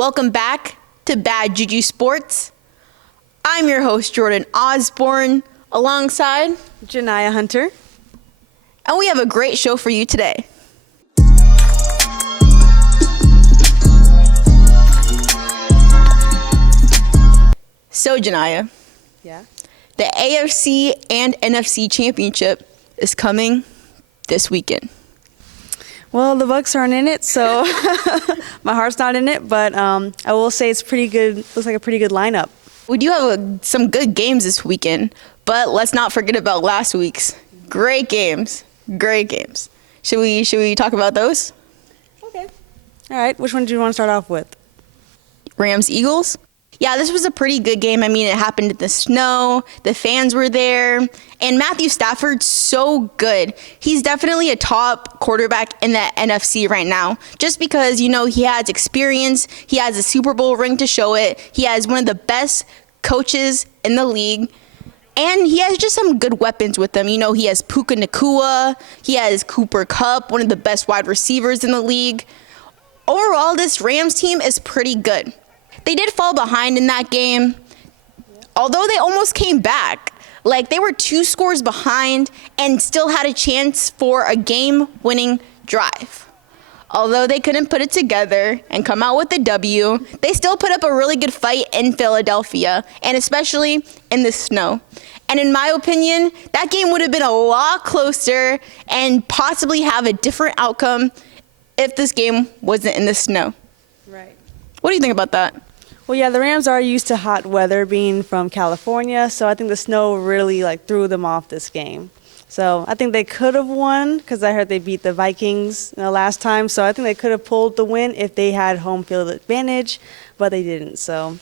Welcome back to Bad Juju Sports. I'm your host, Jordan Osborne, alongside Joniyah Hunter. And we have a great show for you today. So, Joniyah. Yeah? The AFC and NFC Championship is coming this weekend. Well, the Bucks aren't in it, so my heart's not in it. But I will say it's pretty good. Looks like a pretty good lineup. We do have some good games this weekend, but let's not forget about last week's. Great games. Great games. Should we talk about those? Okay. All right. Which one do you want to start off with? Rams-Eagles? Yeah, this was a pretty good game. I mean, it happened in the snow. The fans were there. And Matthew Stafford's so good. He's definitely a top quarterback in the NFC right now. Just because, he has experience. He has a Super Bowl ring to show it. He has one of the best coaches in the league. And he has just some good weapons with him. He has Puka Nacua. He has Cooper Kupp, one of the best wide receivers in the league. Overall, this Rams team is pretty good. They did fall behind in that game, although they almost came back. They were 2 scores behind and still had a chance for a game-winning drive. Although they couldn't put it together and come out with a W, they still put up a really good fight in Philadelphia, and especially in the snow. And in my opinion, that game would have been a lot closer and possibly have a different outcome if this game wasn't in the snow. Right. What do you think about that? Well, yeah, the Rams are used to hot weather, being from California, so I think the snow really threw them off this game. So I think they could have won because I heard they beat the Vikings last time. So I think they could have pulled the win if they had home field advantage, but they didn't. So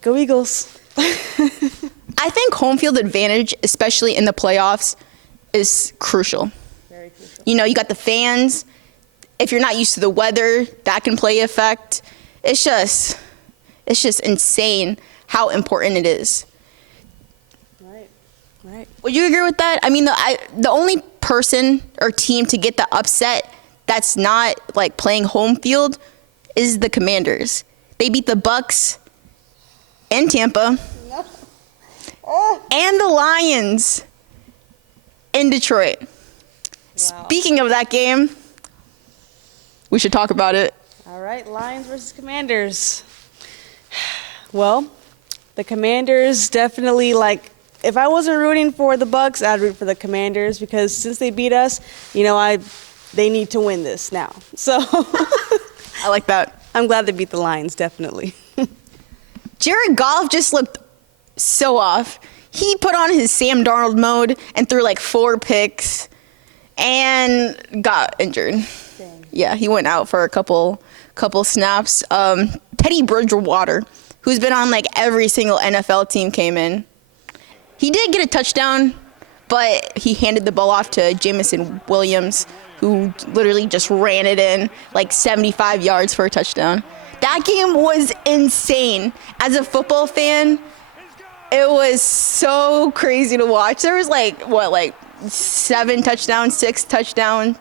go Eagles. I think home field advantage, especially in the playoffs, is crucial. Very crucial. You got the fans. If you're not used to the weather, that can play effect. It's just insane how important it is. Right. Would you agree with that? I mean, the only person or team to get the upset that's not playing home field is the Commanders. They beat the Bucks in Tampa and the Lions in Detroit. Wow. Speaking of that game, we should talk about it. All right, Lions versus Commanders. Well, the Commanders definitely if I wasn't rooting for the Bucks, I'd root for the Commanders because since they beat us, they need to win this now. So I like that. I'm glad they beat the Lions, definitely. Jared Goff just looked so off. He put on his Sam Darnold mode and threw 4 picks and got injured. Dang. Yeah, he went out for a couple snaps. Teddy Bridgewater, who's been on every single NFL team, came in. He did get a touchdown, but he handed the ball off to Jameson Williams, who literally just ran it in 75 yards for a touchdown. That game was insane. As a football fan, it was so crazy to watch. There was 7 touchdowns, 6 touchdowns.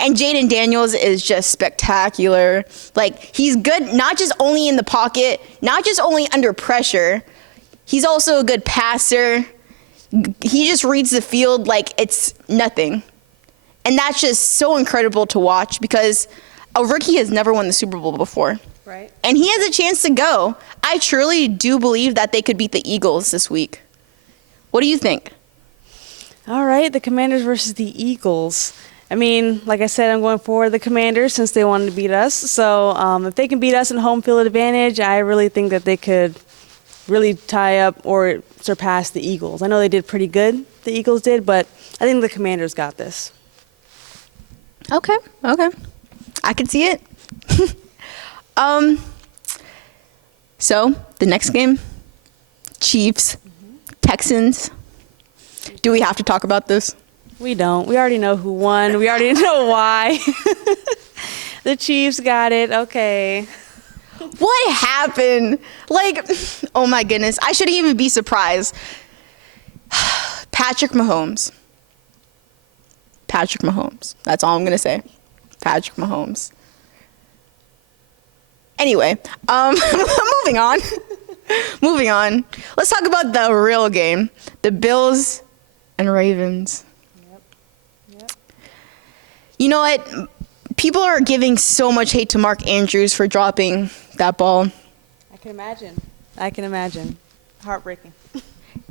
And Jaden Daniels is just spectacular. He's good, not just only in the pocket, not just only under pressure. He's also a good passer. He just reads the field like it's nothing. And that's just so incredible to watch because a rookie has never won the Super Bowl before. Right. And he has a chance to go. I truly do believe that they could beat the Eagles this week. What do you think? All right, the Commanders versus the Eagles. I mean, like I said, I'm going for the Commanders since they wanted to beat us. So if they can beat us in home field advantage, I really think that they could really tie up or surpass the Eagles. I know they did pretty good, the Eagles did, but I think the Commanders got this. Okay. I can see it. So, the next game, Chiefs, Texans. Do we have to talk about this? We don't. We already know who won. We already know why. The Chiefs got it. Okay. What happened? Oh my goodness. I shouldn't even be surprised. Patrick Mahomes. That's all I'm going to say. Patrick Mahomes. Anyway, moving on. Moving on. Let's talk about the real game. The Bills and Ravens. Yep. You know what? People are giving so much hate to Mark Andrews for dropping that ball. I can imagine. Heartbreaking.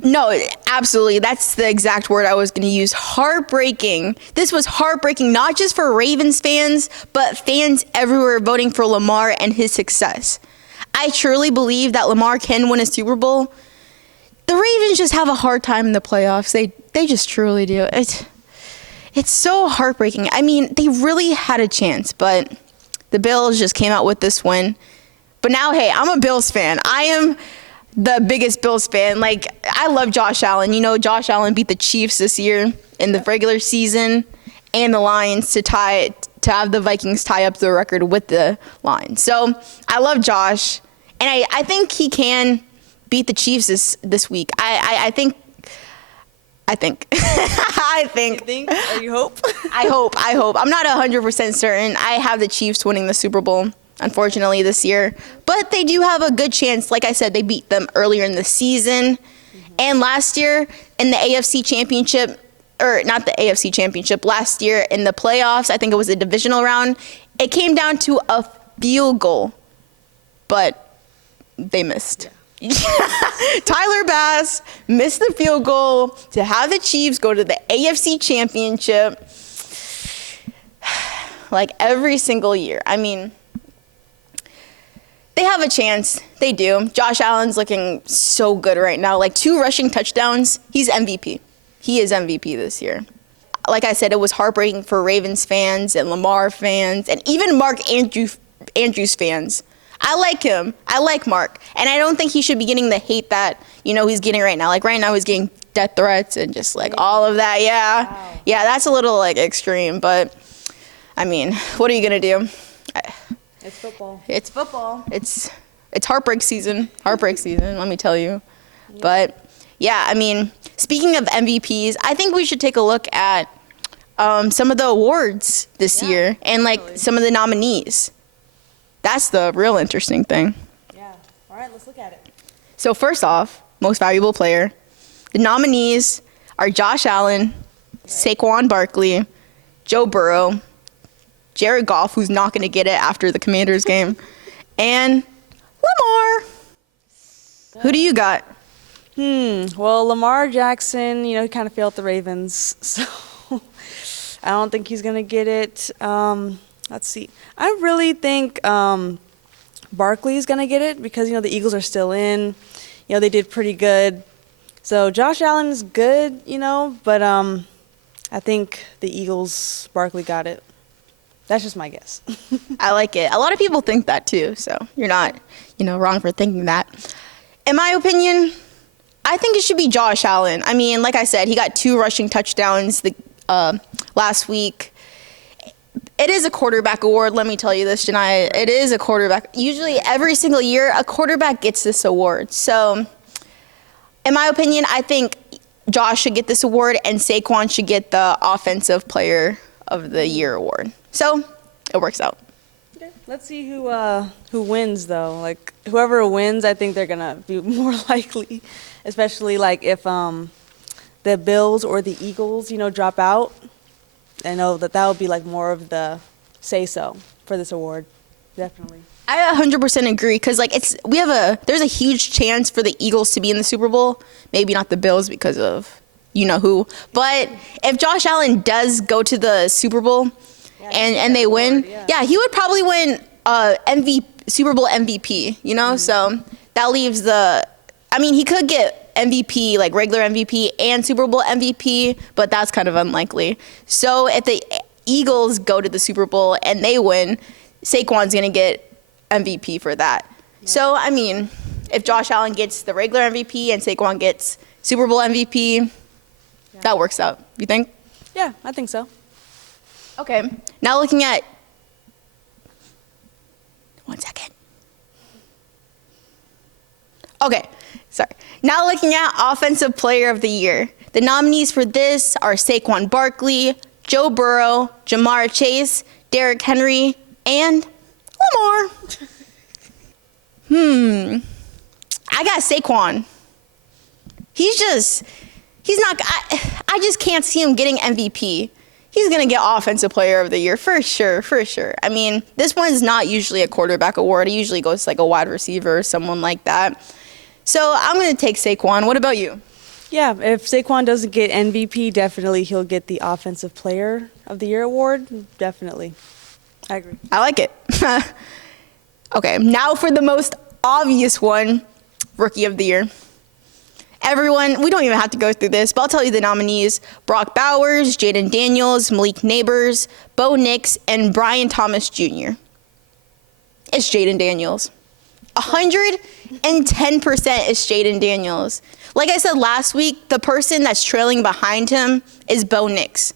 No, absolutely. That's the exact word I was going to use. Heartbreaking. This was heartbreaking, not just for Ravens fans, but fans everywhere voting for Lamar and his success. I truly believe that Lamar can win a Super Bowl. The Ravens just have a hard time in the playoffs. They just truly do. It's so heartbreaking. I mean, they really had a chance, but the Bills just came out with this win. But now, hey, I'm a Bills fan. I am the biggest Bills fan. Like, I love Josh Allen. You know, Josh Allen beat the Chiefs this year in the regular season and the Lions to have the Vikings tie up the record with the Lions. So I love Josh, and I think he can beat the Chiefs this week. I think. I think. Or you hope? I hope. I'm not 100% certain. I have the Chiefs winning the Super Bowl, unfortunately, this year. But they do have a good chance. Like I said, they beat them earlier in the season. And last year in the AFC Championship, or not the AFC Championship, last year in the playoffs, I think it was a divisional round, it came down to a field goal. But they missed. Yeah. Tyler Bass missed the field goal to have the Chiefs go to the AFC Championship like every single year. I mean, they have a chance. They do. Josh Allen's looking so good right now. Like 2 rushing touchdowns. He's MVP. He is MVP this year. Like I said, it was heartbreaking for Ravens fans and Lamar fans and even Mark Andrews fans. I like him. I like Mark. And I don't think he should be getting the hate that, he's getting right now. Like right now he's getting death threats and just like all of that. Yeah. Wow. Yeah, that's a little like extreme, but I mean, what are you going to do? It's football. It's football. It's heartbreak season. Heartbreak season, let me tell you. Yeah. But yeah, I mean, speaking of MVPs, I think we should take a look at some of the awards this year and like some of the nominees. That's the real interesting thing. Yeah. All right, let's look at it. So first off, most valuable player. The nominees are Josh Allen, Saquon Barkley, Joe Burrow, Jared Goff, who's not going to get it after the Commanders game, and Lamar. Who do you got? Well, Lamar Jackson, he kind of failed the Ravens, so I don't think he's going to get it. Let's see. I really think Barkley's going to get it because, the Eagles are still in. They did pretty good. So Josh Allen's good, but I think the Eagles, Barkley got it. That's just my guess. I like it. A lot of people think that too, so you're not, wrong for thinking that. In my opinion, I think it should be Josh Allen. I mean, like I said, he got 2 rushing touchdowns last week. It is a quarterback award, let me tell you this, Joniyah. It is a quarterback. Usually every single year, a quarterback gets this award. So, in my opinion, I think Josh should get this award and Saquon should get the Offensive Player of the Year award. So, it works out. Okay. Let's see who wins, though. Like, whoever wins, I think they're going to be more likely, especially, like, if the Bills or the Eagles, drop out. I know that would be like more of the say-so for this award, definitely. I 100% agree because like there's a huge chance for the Eagles to be in the Super Bowl. Maybe not the Bills because of who. But if Josh Allen does go to the Super Bowl and they win, he would probably win Super Bowl MVP. So that leaves he could get MVP, like regular MVP and Super Bowl MVP, but that's kind of unlikely. So if the Eagles go to the Super Bowl and they win, Saquon's going to get MVP for that. Yeah. So, I mean, if Josh Allen gets the regular MVP and Saquon gets Super Bowl MVP, that works out. You think? Yeah, I think so. Okay. Now looking at... 1 second. Okay. Sorry. Now looking at Offensive Player of the Year. The nominees for this are Saquon Barkley, Joe Burrow, Jamar Chase, Derrick Henry, and Lamar. I got Saquon. I just can't see him getting MVP. He's going to get Offensive Player of the Year for sure, for sure. I mean, this one's not usually a quarterback award. It usually goes to like a wide receiver or someone like that. So I'm going to take Saquon. What about you? Yeah, if Saquon doesn't get MVP, definitely he'll get the Offensive Player of the Year award. Definitely. I agree. I like it. Okay, now for the most obvious one, Rookie of the Year. Everyone, we don't even have to go through this, but I'll tell you the nominees. Brock Bowers, Jaden Daniels, Malik Neighbors, Bo Nix, and Brian Thomas Jr. It's Jaden Daniels. 110% is Jaden Daniels. Like I said last week, the person that's trailing behind him is Bo Nix.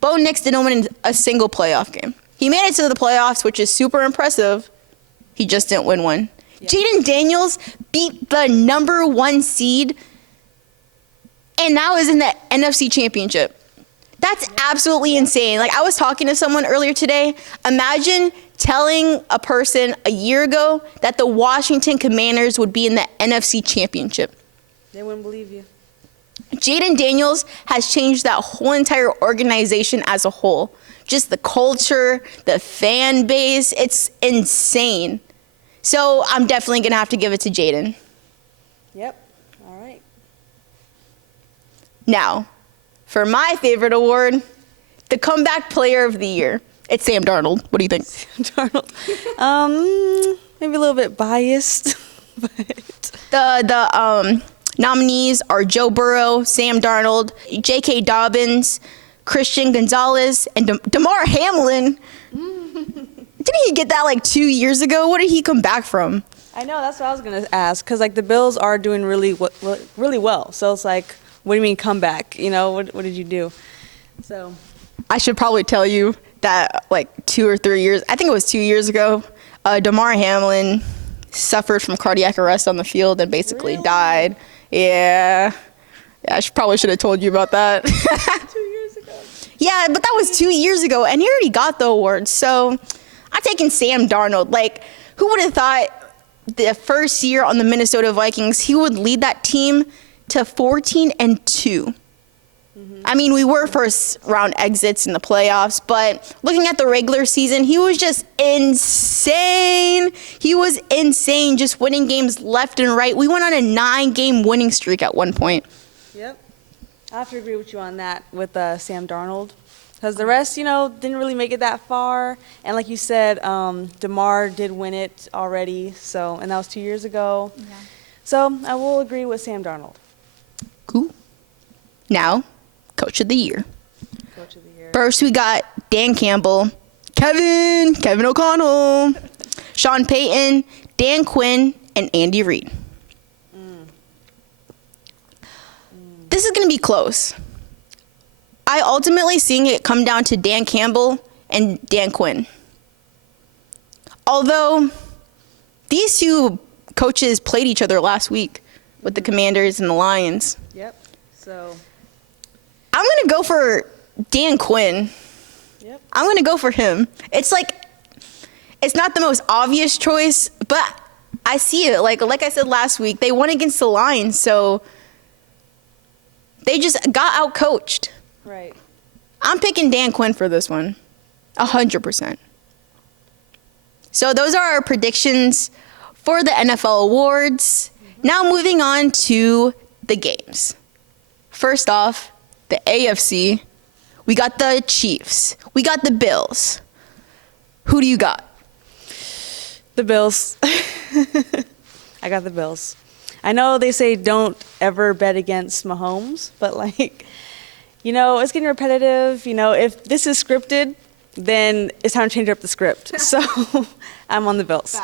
Bo Nix didn't win a single playoff game. He made it to the playoffs, which is super impressive. He just didn't win one. Yeah. Jaden Daniels beat the number 1 seed and now is in the NFC Championship. That's absolutely insane. Like, I was talking to someone earlier today. Imagine telling a person a year ago that the Washington Commanders would be in the NFC Championship. They wouldn't believe you. Jaden Daniels has changed that whole entire organization as a whole. Just the culture, the fan base, it's insane. So I'm definitely going to have to give it to Jaden. Yep. All right. Now, for my favorite award, the Comeback Player of the Year. It's Sam Darnold. What do you think? Sam Darnold. Maybe a little bit biased. But The nominees are Joe Burrow, Sam Darnold, J.K. Dobbins, Christian Gonzalez, and DeMar Hamlin. Didn't he get that like 2 years ago? What did he come back from? I know, that's what I was going to ask, because like the Bills are doing really well. So it's like, what do you mean comeback? You know, what did you do? So I should probably tell you that like 2 or 3 years, I think it was 2 years ago, DeMar Hamlin suffered from cardiac arrest on the field and basically died. Yeah, I probably should have told you about that. 2 years ago. Yeah, but that was 2 years ago, and he already got the award. So I'm taking Sam Darnold. Like, who would have thought the first year on the Minnesota Vikings, he would lead that team to 14-2. I mean, we were first round exits in the playoffs, but looking at the regular season, he was just insane. He was insane, just winning games left and right. We went on a 9-game winning streak at one point. Yep. I have to agree with you on that with Sam Darnold. Because the rest, you know, didn't really make it that far. And like you said, DeMar did win it already, so, and that was 2 years ago. Yeah. So I will agree with Sam Darnold. Cool. Now, Coach of the Year. Coach of the Year. First, we got Dan Campbell, Kevin O'Connell, Sean Payton, Dan Quinn, and Andy Reid. This is going to be close. I ultimately seeing it come down to Dan Campbell and Dan Quinn. Although these two coaches played each other last week with the Commanders and the Lions. Yep. So I'm going to go for Dan Quinn. Yep. I'm going to go for him. It's like, it's not the most obvious choice, but I see it. Like I said last week, they won against the Lions, so they just got out-coached. Right. I'm picking Dan Quinn for this one, 100%. So those are our predictions for the NFL awards. Now moving on to the games. First off, the AFC. We got the Chiefs. We got the Bills. Who do you got? The Bills. I got the Bills. I know they say don't ever bet against Mahomes, but like, you know, it's getting repetitive. You know, if this is scripted, then it's time to change up the script. So I'm on the Bills.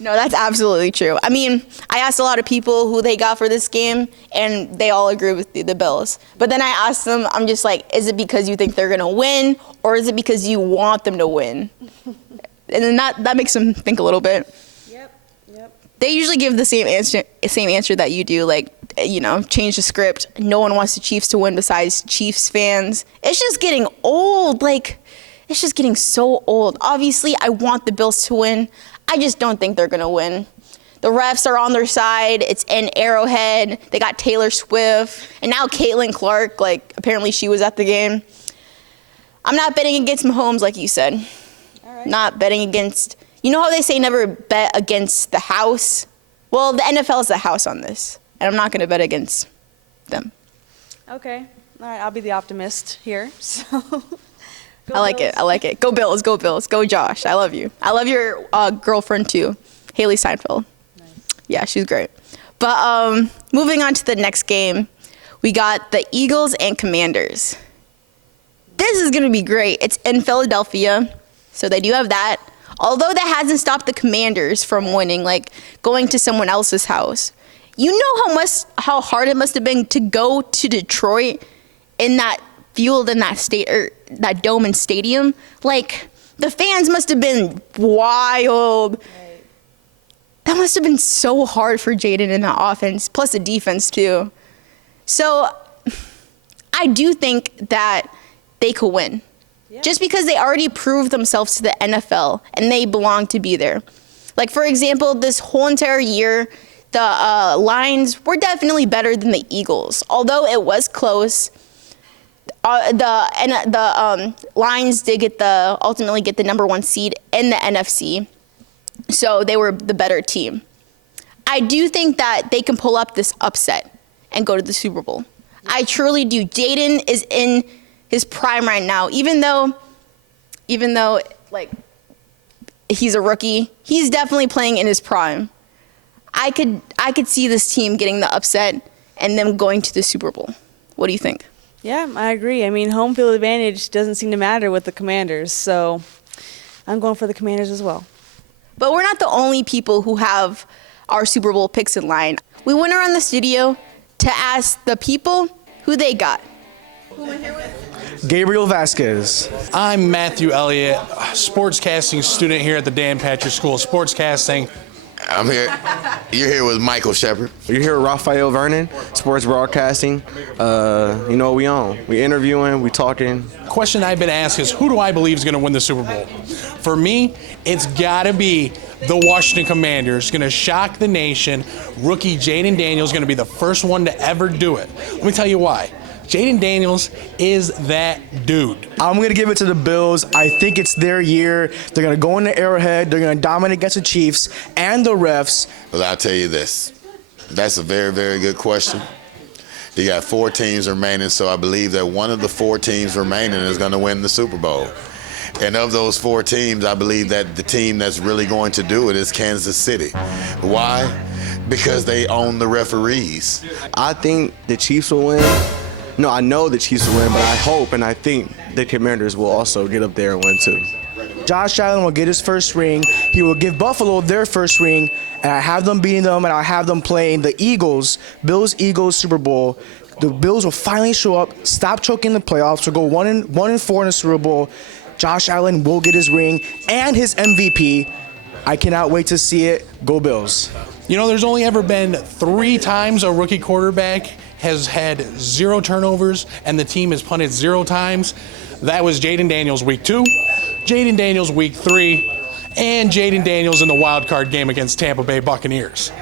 No, that's absolutely true. I mean, I asked a lot of people who they got for this game, and they all agree with the Bills. But then I asked them, I'm just like, is it because you think they're going to win, or is it because you want them to win? And then that makes them think a little bit. Yep. They usually give the same answer that you do, like, you know, change the script. No one wants the Chiefs to win besides Chiefs fans. It's just getting old. Like, it's just getting so old. Obviously, I want the Bills to win. I just don't think they're going to win. The refs are on their side. It's in Arrowhead. They got Taylor Swift. And now Caitlin Clark, like, apparently she was at the game. I'm not betting against Mahomes, like you said. All right. Not betting against, you know how they say never bet against the house? Well, the NFL is the house on this, and I'm not going to bet against them. Okay. All right. I'll be the optimist here. So. I like it. I like it. Go Bills. Go Bills. Go Josh. I love you. I love your girlfriend too, Haley Seinfeld. Nice. Yeah, she's great. But moving on to the next game, we got the Eagles and Commanders. This is going to be great. It's in Philadelphia, so they do have that. Although that hasn't stopped the Commanders from winning, like going to someone else's house. You know how hard it must have been to go to Detroit in that field, in that state, or that dome and stadium. Like, the fans must have been wild. Right. That must have been so hard for Jaden in that offense, plus the defense too. So I do think that they could win. Yeah. Just because they already proved themselves to the NFL and they belong to be there. Like, for example, this whole entire year, the Lions were definitely better than the Eagles. Although it was close, the Lions did ultimately get the number 1 seed in the NFC. So they were the better team. I do think that they can pull up this upset and go to the Super Bowl. I truly do. Jaden is in his prime right now, even though like he's a rookie, he's definitely playing in his prime. I could see this team getting the upset and them going to the Super Bowl. What do you think? Yeah, I agree. I mean, home field advantage doesn't seem to matter with the Commanders, so I'm going for the Commanders as well. But we're not the only people who have our Super Bowl picks in line. We went around the studio to ask the people who they got. Who am I here with? Gabriel Vasquez. I'm Matthew Elliott, sportscasting student here at the Dan Patrick School of Sportscasting. I'm here. You're here with Michael Shepard. You're here with Raphael Vernon, sports broadcasting. You know what we on? We interviewing, we talking. Question I've been asked is, who do I believe is going to win the Super Bowl? For me, it's got to be the Washington Commanders. Going to shock the nation. Rookie Jaden Daniels going to be the first one to ever do it. Let me tell you why. Jaden Daniels is that dude. I'm going to give it to the Bills. I think it's their year. They're going to go into Arrowhead. They're going to dominate against the Chiefs and the refs. Well, I'll tell you this. That's a very, very good question. You got 4 teams remaining, so I believe that one of the 4 teams remaining is going to win the Super Bowl. And of those 4 teams, I believe that the team that's really going to do it is Kansas City. Why? Because they own the referees. I think the Chiefs will win. No, I know the Chiefs will win, but I hope and I think the Commanders will also get up there and win too. Josh Allen will get his first ring. He will give Buffalo their first ring, and I have them beating them, and I have them playing the Eagles, Bills-Eagles Super Bowl. The Bills will finally show up, stop choking the playoffs, will go 1-4 in the Super Bowl. Josh Allen will get his ring and his MVP. I cannot wait to see it. Go Bills. You know, there's only ever been 3 times a rookie quarterback has had 0 turnovers and the team has punted 0 times. That was Jaden Daniels week 2, Jaden Daniels week 3, and Jaden Daniels in the wild card game against Tampa Bay Buccaneers.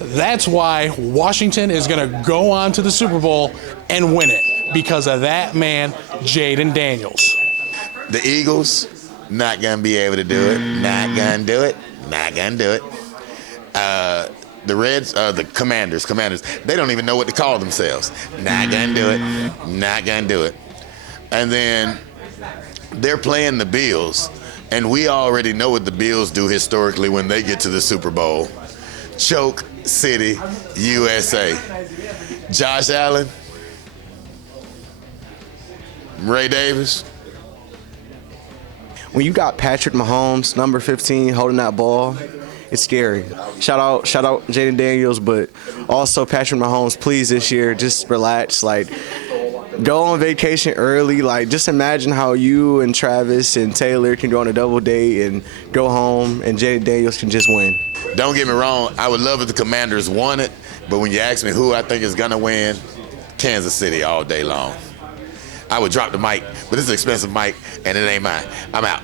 That's why Washington is going to go on to the Super Bowl and win it, because of that man, Jaden Daniels. The Eagles, not going to be able to do it. Not going to do it. Not going to do it. The Reds, the Commanders, they don't even know what to call themselves. Not gonna do it. Not gonna do it. And then they're playing the Bills, and we already know what the Bills do historically when they get to the Super Bowl. Choke City, USA. Josh Allen, Ray Davis. When you got Patrick Mahomes, number 15, holding that ball, it's scary. Shout out Jaden Daniels, but also Patrick Mahomes, please this year, just relax. Like, go on vacation early. Like, just imagine how you and Travis and Taylor can go on a double date and go home, and Jaden Daniels can just win. Don't get me wrong, I would love if the Commanders won it, but when you ask me who I think is gonna win, Kansas City all day long. I would drop the mic, but this is an expensive mic, and it ain't mine. I'm out.